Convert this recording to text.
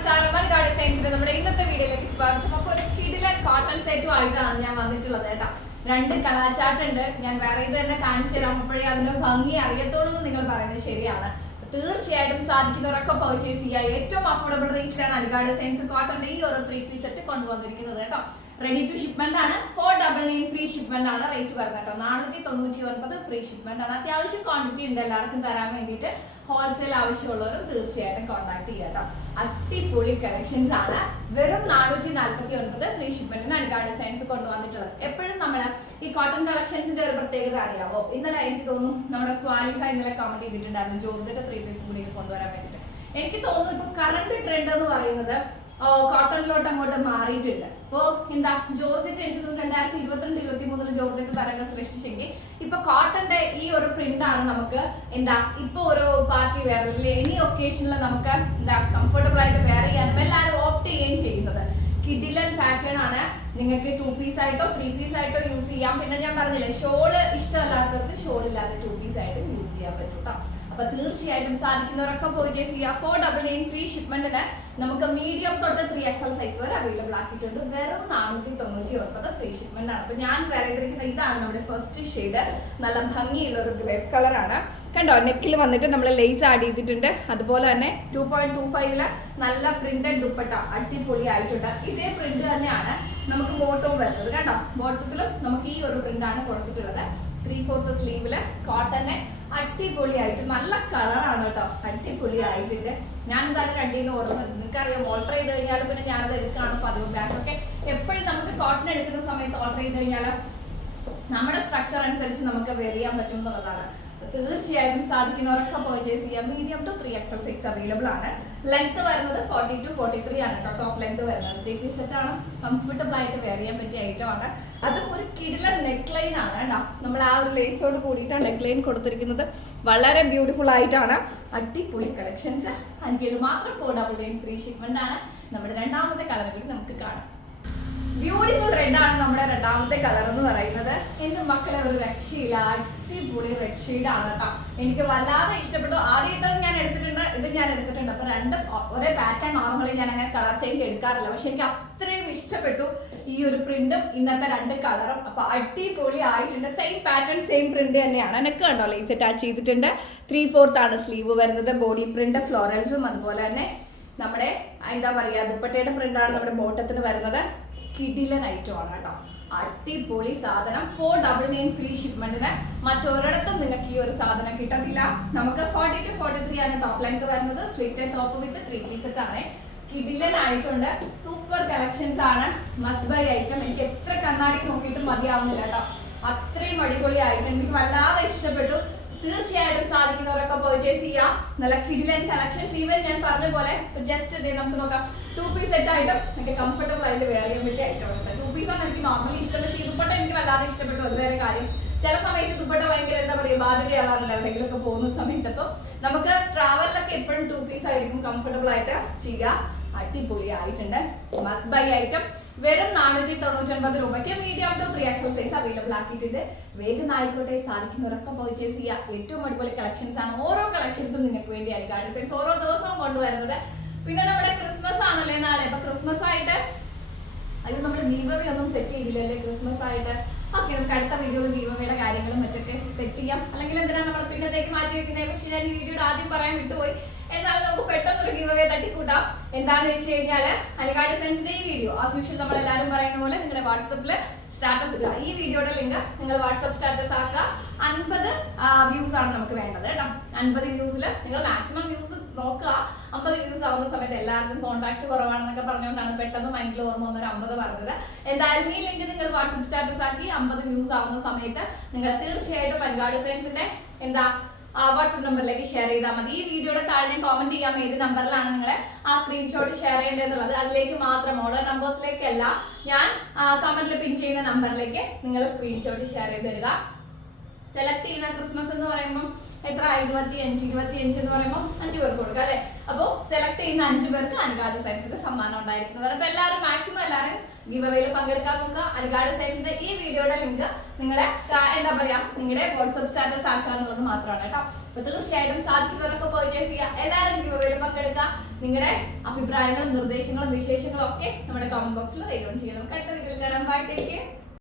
നമസ്കാരം. മലയാളി സയൻസിന്റെ നമ്മുടെ ഇന്നത്തെ വീഡിയോയിലേക്ക് സ്വാഗതം. അപ്പോൾ ഒരു കിടിലൻ കോട്ടൺ സെറ്റും ആയിട്ടാണ് ഞാൻ വന്നിട്ടുള്ളത് കേട്ടോ. രണ്ട് കളാച്ചാട്ടുണ്ട് ഞാൻ വേറെ ഇത് തന്നെ കാണിച്ചു തരാം. അപ്പോഴേ അതിന്റെ ഭംഗി അറിയത്തോളൂ എന്ന് നിങ്ങൾ പറയുന്നത് ശരിയാണ്. തീർച്ചയായിട്ടും സാധിക്കുന്നവരൊക്കെ പർച്ചേസ് ചെയ്യുക. ഏറ്റവും അഫോർഡബിൾ റേറ്റിലാണ് അലിഗാഡ് സയൻസ് കോട്ടന്റെ ഈ ഒരു ത്രീ പീസ് സെറ്റ് കൊണ്ടുവന്നിരിക്കുന്നത് കേട്ടോ. റെഡി ടു ഷിപ്മെന്റ് ആണ്. Four double nine free shipment ആണ് റേറ്റ് വരുന്നത് കേട്ടോ. നാനൂറ്റി തൊണ്ണൂറ്റി ഒൻപത് ഫ്രീ ഷിപ്മെന്റ് ആണ്. അത്യാവശ്യം ക്വാണ്ടിറ്റി ഉണ്ട്. എല്ലാവർക്കും തരാൻ വേണ്ടിയിട്ട് ഹോൾസെയിൽ ആവശ്യമുള്ളവരും തീർച്ചയായിട്ടും കോൺടാക്ട് ചെയ്യാം കേട്ടോ. അടിപൊളി കളക്ഷൻസ് ആണ്. വെറും നാനൂറ്റി നാൽപ്പത്തി ഒൻപത് ഫ്രീ ഷിപ്മെന്റിന് അലിഗാഡ് സയൻസ് കൊണ്ടുവന്നിട്ടുള്ളത്. എപ്പോഴും നമ്മൾ ഈ കോട്ടൺ കളക്ഷൻസിന്റെ ഒരു പ്രത്യേകത അറിയാമോ ഇന്നലെ എനിക്ക് തോന്നുന്നു നമ്മുടെ സ്വാലിഹ ഇന്നലെ കമന്റ് ചെയ്തിട്ടുണ്ടായിരുന്നു. ജോബിന്റെ ത്രീ പീസ് കൂടി കൊണ്ടുവരാൻ വേണ്ടിയിട്ട്. എനിക്ക് തോന്നുന്നു ഇപ്പൊ കറണ്ട് ട്രെൻഡ് എന്ന് പറയുന്നത് കോട്ടണിലോട്ട് അങ്ങോട്ട് മാറിയിട്ടുണ്ട്. അപ്പോ എന്താ ജോർജറ്റ് എനിക്ക് തോന്നുന്നു രണ്ടായിരത്തി ഇരുപത്തിരണ്ട് ഇരുപത്തി മൂന്നിൽ ജോർജറ്റ് തരംഗം സൃഷ്ടിച്ചെങ്കിൽ ഇപ്പൊ കോട്ടന്റെ ഈ ഒരു പ്രിന്റ് ആണ് നമുക്ക് എന്താ ഇപ്പൊ ഓരോ പാർട്ടി വെയർ അല്ലെങ്കിൽ എനി ഒക്കേഷനിൽ നമുക്ക് എന്താ കംഫർട്ടബിൾ ആയിട്ട് വെയർ ചെയ്യാനും എല്ലാവരും ഓപ്റ്റ് ചെയ്യുകയും ചെയ്യുന്നത്. കിഡിലൻ പാറ്റേൺ ആണ്. നിങ്ങൾക്ക് ടു പീസ് ആയിട്ടോ ത്രീ പീസ് ആയിട്ടോ യൂസ് ചെയ്യാം. പിന്നെ ഞാൻ പറഞ്ഞില്ലേ ഷോൾ ഇഷ്ടമല്ലാത്തവർക്ക് ഷോൾ ഇല്ലാതെ ടു പീസ് ആയിട്ടും യൂസ് ചെയ്യാൻ പറ്റും കേട്ടോ അപ്പൊ തീർച്ചയായിട്ടും സാധിക്കുന്നവരൊക്കെ പർച്ചേസ് ചെയ്യുക ഫോർ ഡബിൾ നയൻ ഫ്രീ ഷിപ്മെന്റിന് നമുക്ക് മീഡിയം തൊട്ട് ത്രീ എക്സൽ സൈസ് വരെ അവൈലബിൾ ആക്കിയിട്ടുണ്ട്. വെറും നാനൂറ്റി തൊണ്ണൂറ്റി ഒൻപത് ഫ്രീ ഷിപ്മെന്റ് ആണ്. അപ്പൊ ഞാൻ വേറെ ചെയ്തിരിക്കുന്ന ഇതാണ് നമ്മുടെ ഫസ്റ്റ് ഷെയ്ഡ് നല്ല ഭംഗിയുള്ള ഒരു ഗ്രേപ്പ് കളറാണ് കണ്ടോ നെക്കിൽ വന്നിട്ട് നമ്മൾ ലേസ് ആഡ് ചെയ്തിട്ടുണ്ട്. അതുപോലെ തന്നെ ടു പോയിന്റ് ടു ഫൈവിൽ നല്ല പ്രിന്റഡ് ദുപ്പട്ട അടിപൊളി ആയിട്ടുണ്ട് ഇതേ പ്രിന്റ് തന്നെയാണ് നമുക്ക് ബോട്ടവും വരുന്നത്. കേട്ടോ ബോട്ടത്തിലും നമുക്ക് ഈ ഒരു പ്രിന്റാണ് കൊടുത്തിട്ടുള്ളത്. ത്രീ ഫോർത്ത് സ്ലീവിൽ കോട്ടന്റെ അടിപൊളിയായിട്ട് നല്ല കളറാണ് കേട്ടോ. അടിപൊളിയായിട്ടുണ്ട്. ഞാൻ എന്തായാലും രണ്ടീന്ന് ഓർമ്മ നിങ്ങൾക്കറിയാം ഓൾട്ടർ ചെയ്ത് കഴിഞ്ഞാൽ പിന്നെ ഞാനത് എടുക്കുകയാണ് പതിവ്. ബാക്ക് ഒക്കെ എപ്പോഴും നമുക്ക് കോട്ടൺ എടുക്കുന്ന സമയത്ത് ഓൾട്ടർ ചെയ്ത് കഴിഞ്ഞാൽ നമ്മുടെ സ്ട്രക്ചർ അനുസരിച്ച് നമുക്ക് വെറിയാൻ പറ്റും എന്നുള്ളതാണ്. തീർച്ചയായും സാധിക്കുന്നവരൊക്കെ പർച്ചേസ് ചെയ്യാം. Medium to three XL size available ആണ്. ലെങ്ത് വരുന്നത് ഫോർട്ടി ടു ഫോർട്ടി ത്രീ ആണ് കേട്ടോ ടോപ്പ് ലെങ്ത് വരുന്നത്. ത്രീ പീസ് സെറ്റ് ആണ്. കംഫർട്ടബിൾ ആയിട്ട് വെയർ ചെയ്യാൻ പറ്റിയ ഐറ്റം ആണ്. അതും ഒരു കിടിലൻ നെക്ക് ലൈൻ ആണ് കേട്ടോ നമ്മൾ ആ ഒരു ലേസോട് കൂടിയിട്ടാണ് നെക്ക് ലൈൻ കൊടുത്തിരിക്കുന്നത്. വളരെ ബ്യൂട്ടിഫുൾ ആയിട്ടാണ് അടിപൊളി കളക്ഷൻസ് അഞ്ചിൽ മാത്രം four double nine free shipment ആണ്. നമ്മുടെ രണ്ടാമത്തെ കളർ കൂടി നമുക്ക് കാണാം. ബ്യൂട്ടിഫുൾ റെഡ് ആണ് നമ്മുടെ രണ്ടാമത്തെ കളർ എന്ന് പറയുന്നത്. എന്റെ മക്കളെ ഒരു രക്ഷയില്ല. അടിപൊളി റെഡ് ഷെയ്ഡ് ആണ് കേട്ടോ. എനിക്ക് വല്ലാതെ ഇഷ്ടപ്പെട്ടു. ആദ്യമായിട്ടത് ഞാൻ എടുത്തിട്ടുണ്ട്. ഇത് ഞാൻ എടുത്തിട്ടുണ്ട്. അപ്പൊ രണ്ട് ഒരേ പാറ്റേൺ നോർമലി ഞാൻ അങ്ങനെ കളർ ചേഞ്ച് എടുക്കാറില്ല. പക്ഷെ എനിക്ക് അത്രയും ഇഷ്ടപ്പെട്ടു ഈ ഒരു പ്രിന്റും ഇന്നത്തെ രണ്ട് കളറും അപ്പൊ അടിപൊളി ആയിട്ടുണ്ട്. സെയിം പാറ്റേൺ സെയിം പ്രിന്റ് തന്നെയാണ്. നെക്ക് കണ്ടോ ലേസ് അറ്റാച്ച് ചെയ്തിട്ടുണ്ട്. ത്രീ ഫോർത്ത് ആണ് സ്ലീവ് വരുന്നത്. ബോഡി പ്രിന്റ് ഫ്ലോറൽസും അതുപോലെ തന്നെ നമ്മുടെ എന്താ പറയാ ദുപ്പട്ടയുടെ പ്രിന്റാണ് നമ്മുടെ ബോട്ടത്തിന് വരുന്നത്. കിടിലൻ ഐറ്റം ആണ് കേട്ടോ. അടിപൊളി സാധനം. ഫോർ ഡബിൾ നയൻ ഫ്രീ ഷിപ്മെന്റിന് മറ്റൊരിടത്തും നിങ്ങൾക്ക് ഈ ഒരു സാധനം കിട്ടത്തില്ല. നമുക്ക് ഫോർട്ടി ടു ഫോർട്ടി ത്രീ ആണ് ടോപ്പ് ലൈൻക്ക് വരുന്നത് slit top with three piece ആണ്. കിടിലൻ ആയിട്ടുണ്ട് സൂപ്പർ കളക്ഷൻസ് ആണ്. മസ്റ്റ് ബൈ ഐറ്റം എനിക്ക് എത്ര കണ്ണാടി നോക്കിയിട്ടും മതിയാവുന്നില്ല കേട്ടോ. അത്രയും അടിപൊളി ആയിട്ടുണ്ട് എനിക്ക് വല്ലാതെ ഇഷ്ടപ്പെട്ടു. തീർച്ചയായിട്ടും സാധിക്കുന്നവരൊക്കെ പർച്ചേസ് ചെയ്യാം. നല്ല കിടിലൻ കളക്ഷൻസ് ഈവൻ ഞാൻ പറഞ്ഞ പോലെ ജസ്റ്റ് ഇത് നമുക്ക് നോക്കാം. ടു പീസ് സെറ്റ് ഐറ്റം എനിക്ക് കംഫർട്ടബിൾ ആയിട്ട് വെയർ ചെയ്യാൻ പറ്റിയ ഐറ്റം ഉണ്ട് ടു പീസ് ആണ് എനിക്ക് നോർമലി ഇഷ്ടം പക്ഷേ ഈ ദുപ്പട്ട എനിക്ക് വല്ലാതെ ഇഷ്ടപ്പെട്ടു. അത് വേറെ കാര്യം. ചില സമയത്ത് ദുപ്പട്ട ഭയങ്കര എന്താ പറയുക ബാധ്യതയാവാറുണ്ട് എവിടെയെങ്കിലുമൊക്കെ പോകുന്ന സമയത്ത് അപ്പോൾ നമുക്ക് ട്രാവലിലൊക്കെ എപ്പോഴും ടു പീസ് ആയിരിക്കും കംഫർട്ടബിൾ ആയിട്ട് ചെയ്യുക. അടിപൊളി ആയിട്ടുണ്ട് മസ്റ്റ് ബൈ ഐറ്റം വെറും നാനൂറ്റി തൊണ്ണൂറ്റി ഒൻപത് രൂപയ്ക്ക് medium to three XL size available ആക്കിയിട്ടുണ്ട്. വേഗം ആയിക്കോട്ടെ സാധിക്കുന്നവരൊക്കെ പർച്ചേസ് ചെയ്യുക. ഏറ്റവും അടിപൊളി കളക്ഷൻസ് ആണ്. ഓരോ കളക്ഷൻസും നിങ്ങൾക്ക് വേണ്ടിയാണ് ഗാർഡൻ ഡിസൈൻസ് ഓരോ ദിവസവും കൊണ്ടുവരുന്നത്. പിന്നെ നമ്മുടെ ക്രിസ്മസ് ആണല്ലേ നാളെ? അപ്പൊ ക്രിസ്മസ് ആയിട്ട് അയ്യോ നമ്മുടെ ദീപവി ഒന്നും സെറ്റ് ചെയ്തില്ലല്ലേ ക്രിസ്മസ് ആയിട്ട്? ഓക്കെ നമുക്ക് അടുത്ത വീഡിയോയിൽ ദീപവയുടെ കാര്യങ്ങളും മറ്റൊക്കെ സെറ്റ് ചെയ്യാം. അല്ലെങ്കിൽ എന്തിനാ നമ്മൾ പിന്നത്തേക്ക് മാറ്റി വെക്കുന്നത് പക്ഷെ ഞാൻ ഈ വീഡിയോ ആദ്യം പറയാൻ വിട്ടുപോയി. എന്നാലും നമുക്ക് പെട്ടെന്ന് ഒരു ഗീവവേ തട്ടിക്കൂട്ടാം. എന്താണെന്ന് വെച്ച് കഴിഞ്ഞാൽ അലിഗാഡ് സെൻസിന്റെ ഈ വീഡിയോ ആ സൂക്ഷിച്ച് നമ്മൾ എല്ലാവരും പറയുന്ന പോലെ നിങ്ങളുടെ വാട്സപ്പിൽ സ്റ്റാറ്റസ് ഇടുക. ഈ വീഡിയോയുടെ ലിങ്ക് നിങ്ങൾ വാട്സപ്പ് സ്റ്റാറ്റസ് ആക്കുക. അൻപത് വ്യൂസ് ആണ് നമുക്ക് വേണ്ടത് കേട്ടോ. അൻപത് വ്യൂസിൽ നിങ്ങൾ മാക്സിമം വ്യൂസ് നോക്കുക. അമ്പത് വ്യൂസ് ആവുന്ന സമയത്ത് എല്ലാവർക്കും കോൺടാക്ട് കുറവാണെന്നൊക്കെ പറഞ്ഞുകൊണ്ടാണ് പെട്ടെന്ന് മൈൻഡിൽ ഓർമ്മ വന്നൊരു അമ്പത് പറഞ്ഞത്. എന്തായാലും ഈ ലിങ്ക് നിങ്ങൾ വാട്സപ്പ് സ്റ്റാറ്റസ് ആക്കി അമ്പത് വ്യൂസ് ആവുന്ന സമയത്ത് നിങ്ങൾ തീർച്ചയായിട്ടും പനികാട് സയൻസിന്റെ എന്താ വാട്സപ്പ് നമ്പറിലേക്ക് ഷെയർ ചെയ്താൽ മതി. ഈ വീഡിയോയുടെ താഴെ കോമന്റ് ചെയ്യാൻ ഏത് നമ്പറിലാണ് നിങ്ങളെ ആ സ്ക്രീൻഷോട്ട് ഷെയർ ചെയ്യേണ്ടതെന്നുള്ളത് അതിലേക്ക് മാത്രം ഓർഡർ നമ്പേഴ്സിലേക്കല്ല ഞാൻ കമന്റിൽ പിൻ ചെയ്യുന്ന നമ്പറിലേക്ക് നിങ്ങൾ സ്ക്രീൻഷോട്ട് ഷെയർ ചെയ്ത് തരിക. സെലക്ട് ചെയ്യുന്ന ക്രിസ്മസ് എന്ന് പറയുമ്പോൾ എത്ര? ഇരുപത്തി അഞ്ച് ഇരുപത്തി അഞ്ച് എന്ന് പറയുമ്പോൾ അഞ്ചു പേർക്ക് കൊടുക്കുക അല്ലെ? അപ്പോൾ സെലക്ട് ചെയ്യുന്ന അഞ്ചു പേർക്ക് അനുഗാഡ് സയൻസിന്റെ സമ്മാനം ഉണ്ടായിരിക്കുന്നത് അപ്പൊ എല്ലാവരും മാക്സിമം എല്ലാവരും ഗിവ് അവയിൽ പങ്കെടുക്കാൻ നോക്കുക. അനുഗാഡ് സയൻസിന്റെ ഈ വീഡിയോയുടെ ലിങ്ക് നിങ്ങളെ എന്താ പറയാ നിങ്ങളുടെ വാട്സ്ആപ്പ് സ്റ്റാറ്റസ് ആക്കുക എന്നുള്ളത് മാത്രമാണ് കേട്ടോ. അപ്പൊ തീർച്ചയായിട്ടും സാധിക്കുന്നവരൊക്കെ പർച്ചേസ് ചെയ്യുക. എല്ലാവരും ഗിവ് അവയിൽ പങ്കെടുക്കുക. നിങ്ങളുടെ അഭിപ്രായങ്ങളും നിർദ്ദേശങ്ങളും വിശേഷങ്ങളും ഒക്കെ നമ്മുടെ കമന്റ് ബോക്സിൽ റേഡിയോൺ ചെയ്യുക. നമുക്ക് അടുത്ത വീഡിയോയിൽ കാണാം. Bye take